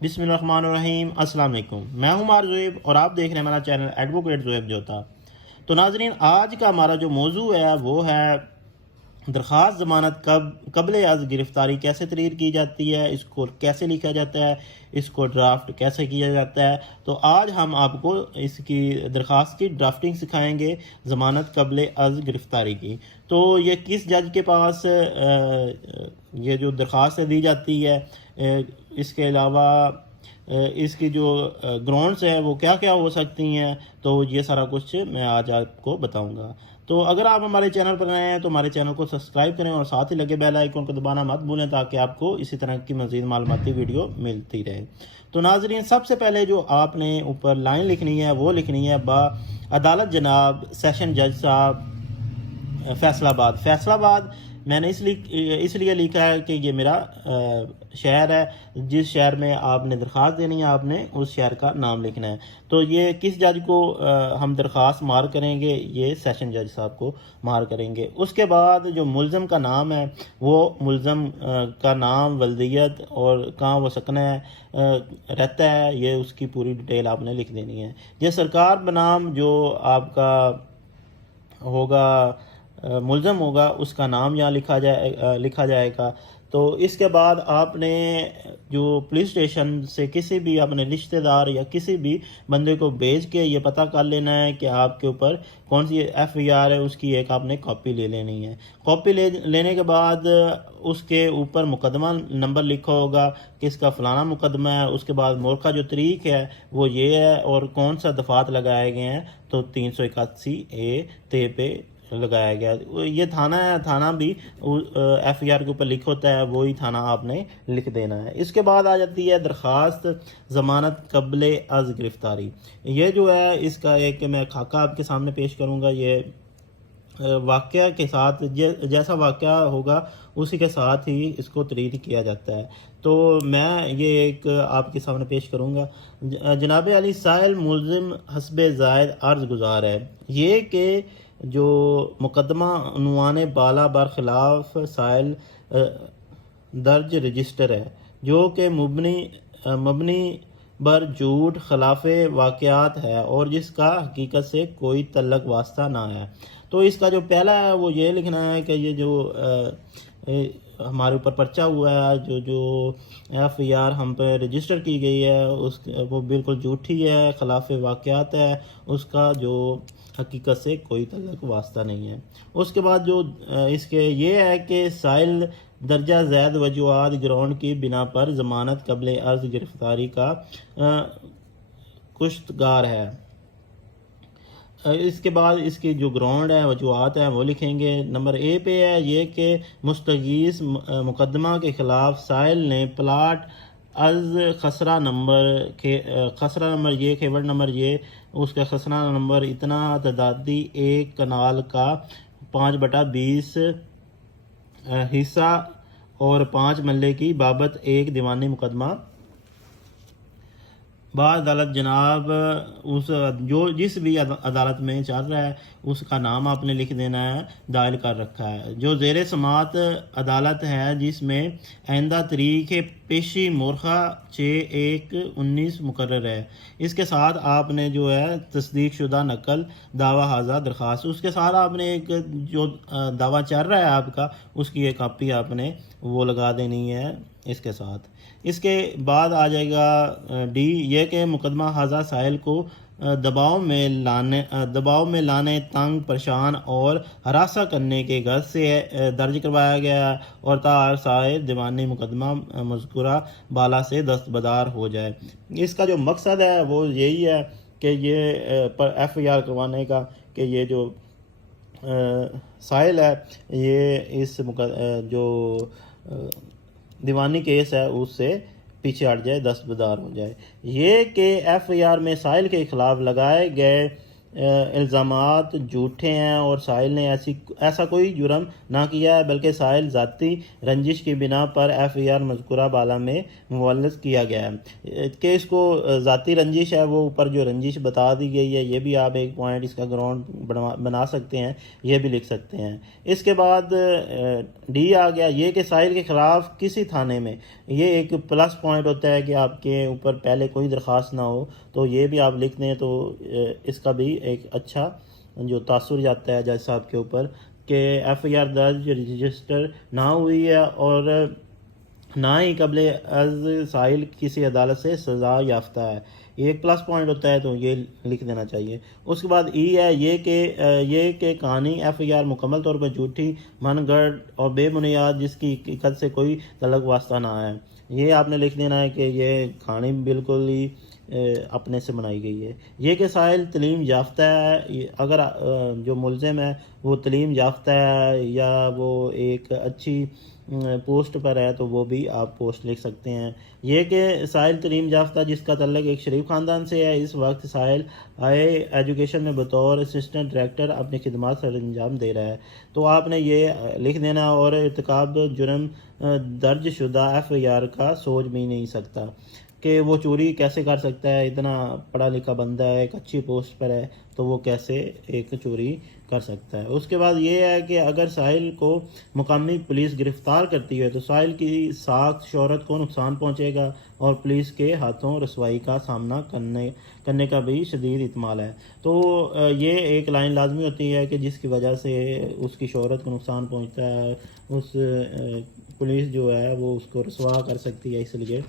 بسم اللہ الرحمن الرحیم۔ السلام علیکم، میں ہوں مار زویب اور آپ دیکھ رہے ہیں ہمارا چینل ایڈوکیٹ زویب جوتا۔ تو ناظرین، آج کا ہمارا جو موضوع ہے وہ ہے درخواست ضمانت قبل از گرفتاری کیسے تحریر کی جاتی ہے، اس کو کیسے لکھا جاتا ہے، اس کو ڈرافٹ کیسے کیا جاتا ہے۔ تو آج ہم آپ کو اس کی درخواست کی ڈرافٹنگ سکھائیں گے ضمانت قبل از گرفتاری کی۔ تو یہ کس جج کے پاس یہ جو درخواست دی جاتی ہے، اس کے علاوہ اس کی جو گراؤنڈس ہیں وہ کیا کیا ہو سکتی ہیں، تو یہ سارا کچھ میں آج آپ کو بتاؤں گا۔ تو اگر آپ ہمارے چینل پر نئے ہیں تو ہمارے چینل کو سبسکرائب کریں اور ساتھ ہی لگے بیل آئیکن کو دبانا مت بھولیں تاکہ آپ کو اسی طرح کی مزید معلوماتی ویڈیو ملتی رہے۔ تو ناظرین، سب سے پہلے جو آپ نے اوپر لائن لکھنی ہے وہ لکھنی ہے با عدالت جناب سیشن جج صاحب فیصلہ آباد۔ فیصلہ آباد میں نے اس لیے لکھا ہے کہ یہ میرا شہر ہے، جس شہر میں آپ نے درخواست دینی ہے آپ نے اس شہر کا نام لکھنا ہے۔ تو یہ کس جج کو ہم درخواست مار کریں گے، یہ سیشن جج صاحب کو مار کریں گے۔ اس کے بعد جو ملزم کا نام ہے وہ ملزم کا نام، ولدیت اور کہاں وہ سکنا ہے رہتا ہے، یہ اس کی پوری ڈیٹیل آپ نے لکھ دینی ہے۔ یہ سرکار بنام جو آپ کا ہوگا ملزم ہوگا اس کا نام یہاں لکھا جائے گا۔ تو اس کے بعد آپ نے جو پولیس اسٹیشن سے کسی بھی اپنے رشتہ دار یا کسی بھی بندے کو بھیج کے یہ پتہ کر لینا ہے کہ آپ کے اوپر کون سی ایف آئی آر ہے، اس کی ایک آپ نے کاپی لے لینی ہے۔ کاپی لینے کے بعد اس کے اوپر مقدمہ نمبر لکھا ہوگا کہ اس کا فلانا مقدمہ ہے، اس کے بعد مورخہ جو تاریخ ہے وہ یہ ہے اور کون سا دفعات لگائے گئے ہیں، تو 381A پہ لگایا گیا۔ یہ تھانہ ہے، تھانہ بھی ایف آئی آر کے اوپر لکھ ہوتا ہے، وہی تھانہ آپ نے لکھ دینا ہے۔ اس کے بعد آ جاتی ہے درخواست ضمانت قبل از گرفتاری۔ یہ جو ہے اس کا ایک میں خاکہ آپ کے سامنے پیش کروں گا۔ یہ واقعہ کے ساتھ جیسا واقعہ ہوگا اسی کے ساتھ ہی اس کو تحریر کیا جاتا ہے۔ تو میں یہ ایک آپ کے سامنے پیش کروں گا۔ جناب علی سائل ملزم حسب زائد عرض گزار ہے یہ کہ جو مقدمہ عنوان بالا برخلاف سائل درج رجسٹر ہے، جو کہ مبنی بر جھوٹ خلاف واقعات ہے اور جس کا حقیقت سے کوئی تعلق واسطہ نہ ہے۔ تو اس کا جو پہلا ہے وہ یہ لکھنا ہے کہ یہ جو ہمارے اوپر پرچہ ہوا ہے، جو ایف آئی آر ہم پہ رجسٹر کی گئی ہے وہ بالکل جھوٹی ہے، خلاف واقعات ہے، اس کا جو حقیقت سے کوئی تعلق واسطہ نہیں ہے۔ اس کے بعد جو اس کے یہ ہے کہ سائل درجہ ذیل وجوہات گراؤنڈ کی بنا پر ضمانت قبل از گرفتاری کا کشتگار ہے۔ اس کے بعد اس کی جو گراؤنڈ ہے، وجوہات ہیں وہ لکھیں گے۔ نمبر اے پہ ہے یہ کہ مستغیث مقدمہ کے خلاف سائل نے پلاٹ از خسرہ نمبر یہ کھیوڑ نمبر یہ اس کا خسرہ نمبر اتنا تعدادی ایک کنال کا 5/20 حصہ اور 5 ملے کی بابت ایک دیوانی مقدمہ بعد عدالت جناب جس بھی عدالت میں چل رہا ہے اس کا نام آپ نے لکھ دینا ہے، دائر کر رکھا ہے، جو زیر سماعت عدالت ہے جس میں آئندہ تاریخ پیشی مورخہ 6/1/19 مقرر ہے۔ اس کے ساتھ آپ نے جو ہے تصدیق شدہ نقل دعویٰ حاضہ درخواست، اس کے ساتھ آپ نے ایک جو دعویٰ چل رہا ہے آپ کا اس کی ایک کاپی آپ نے وہ لگا دینی ہے اس کے ساتھ۔ اس کے بعد آ جائے گا ڈی، یہ کہ مقدمہ حاضہ سائل کو دباؤ میں لانے تنگ پریشان اور ہراساں کرنے کے غرض سے درج کروایا گیا اور تاعرض دیوانی مقدمہ مذکورہ بالا سے دستبردار ہو جائے۔ اس کا جو مقصد ہے وہ یہی ہے کہ یہ ایف آئی آر کروانے کا کہ یہ جو سائل ہے یہ اس جو دیوانی کیس ہے اس سے پیچھے ہٹ جائے، دستبردار ہو جائے۔ یہ کہ ایف آئی آر میں سائل کے خلاف لگائے گئے الزامات جھوٹے ہیں اور ساحل نے ایسا کوئی جرم نہ کیا ہے، بلکہ ساحل ذاتی رنجش کی بنا پر FIR مذکورہ بالا میں مولد کیا گیا ہے کہ اس کو ذاتی رنجش ہے، وہ اوپر جو رنجش بتا دی گئی ہے، یہ بھی آپ ایک پوائنٹ اس کا گراؤنڈ بنا سکتے ہیں، یہ بھی لکھ سکتے ہیں۔ اس کے بعد D آ گیا، یہ کہ ساحل کے خلاف کسی تھانے میں، یہ ایک پلس پوائنٹ ہوتا ہے کہ آپ کے اوپر پہلے کوئی درخواست نہ ہو، تو یہ بھی آپ لکھ دیں تو اس کا بھی ایک اچھا جو تاثر جاتا ہے جج صاحب کے اوپر کہ FIR درج رجسٹر نہ ہوئی ہے اور نہ ہی قبل از ساحل کسی عدالت سے سزا یافتہ ہے، یہ ایک پلس پوائنٹ ہوتا ہے، تو یہ لکھ دینا چاہیے۔ اس کے بعد E ہے، یہ کہ کہانی FIR مکمل طور پر جھوٹی، من گھڑت اور بے بنیاد، جس کی حقیقت سے کوئی تعلق واسطہ نہ ہے، یہ آپ نے لکھ دینا ہے کہ یہ کہانی بالکل ہی اپنے سے بنائی گئی ہے۔ یہ کہ ساحل تعلیم یافتہ ہے، اگر جو ملزم ہے وہ تعلیم یافتہ ہے یا وہ ایک اچھی پوسٹ پر ہے تو وہ بھی آپ پوسٹ لکھ سکتے ہیں۔ یہ کہ ساحل تعلیم یافتہ جس کا تعلق ایک شریف خاندان سے ہے، اس وقت ساحل ایجوکیشن میں بطور اسسٹنٹ ڈائریکٹر اپنی خدمات سر انجام دے رہا ہے، تو آپ نے یہ لکھ دینا، اور ارتکاب جرم درج شدہ FIR کا سوچ بھی نہیں سکتا کہ وہ چوری کیسے کر سکتا ہے، اتنا پڑھا لکھا بندہ ہے، ایک اچھی پوسٹ پر ہے، تو وہ کیسے ایک چوری کر سکتا ہے۔ اس کے بعد یہ ہے کہ اگر ساحل کو مقامی پولیس گرفتار کرتی ہے تو ساحل کی ساکھ شہرت کو نقصان پہنچے گا اور پولیس کے ہاتھوں رسوائی کا سامنا کرنے کا بھی شدید احتمال ہے، تو یہ ایک لائن لازمی ہوتی ہے کہ جس کی وجہ سے اس کی شہرت کو نقصان پہنچتا ہے، اس پولیس جو ہے وہ اس کو رسوا کر سکتی ہے، اس لیے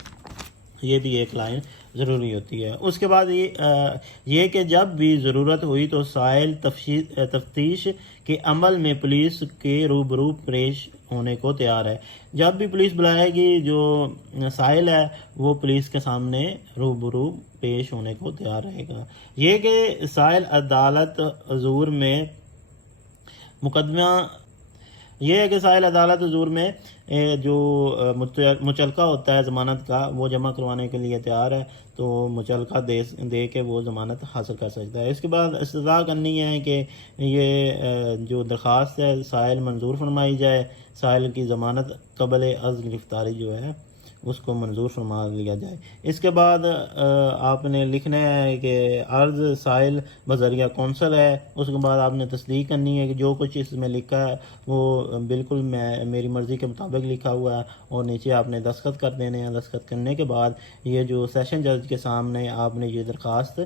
یہ بھی ایک لائن ضروری ہوتی ہے۔ اس کے بعد یہ کہ جب بھی ضرورت ہوئی تو ساحل تفتیش کے عمل میں پولیس کے روبرو پیش ہونے کو تیار ہے، جب بھی پولیس بلائے گی جو ساحل ہے وہ پولیس کے سامنے روبرو پیش ہونے کو تیار رہے گا۔ یہ کہ ساحل عدالت حضور میں مقدمہ یہ ہے کہ ساحل عدالت حضور میں جو مچلقہ ہوتا ہے ضمانت کا وہ جمع کروانے کے لیے تیار ہے، تو مچلقہ دے کے وہ ضمانت حاصل کر سکتا ہے۔ اس کے بعد استدعا کرنی ہے کہ یہ جو درخواست ہے ساحل منظور فرمائی جائے، ساحل کی ضمانت قبل از گرفتاری جو ہے اس کو منظور فرما لیا جائے۔ اس کے بعد آپ نے لکھنا ہے کہ عرض ساحل بذریعہ کونسل ہے، اس کے بعد آپ نے تصدیق کرنی ہے کہ جو کچھ اس میں لکھا ہے وہ بالکل میری مرضی کے مطابق لکھا ہوا ہے، اور نیچے آپ نے دستخط کر دینے ہیں۔ دستخط کرنے کے بعد یہ جو سیشن جج کے سامنے آپ نے یہ درخواست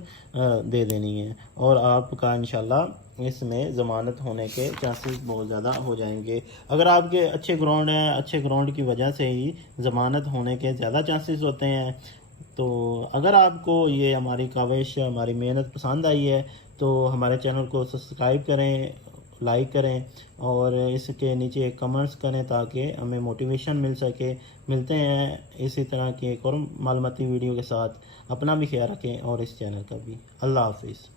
دے دینی ہے، اور آپ کا انشاءاللہ اس میں ضمانت ہونے کے چانسز بہت زیادہ ہو جائیں گے۔ اگر آپ کے اچھے گراؤنڈ ہیں، اچھے گراؤنڈ کی وجہ سے ہی ضمانت ہونے کے زیادہ چانسز ہوتے ہیں۔ تو اگر آپ کو یہ ہماری کاوش، ہماری محنت پسند آئی ہے تو ہمارے چینل کو سبسکرائب کریں، لائک کریں، اور اس کے نیچے کمنٹس کریں تاکہ ہمیں موٹیویشن مل سکے۔ ملتے ہیں اسی طرح کی ایک اور معلوماتی ویڈیو کے ساتھ، اپنا بھی خیال رکھیں اور اس چینل کا بھی۔ اللہ حافظ۔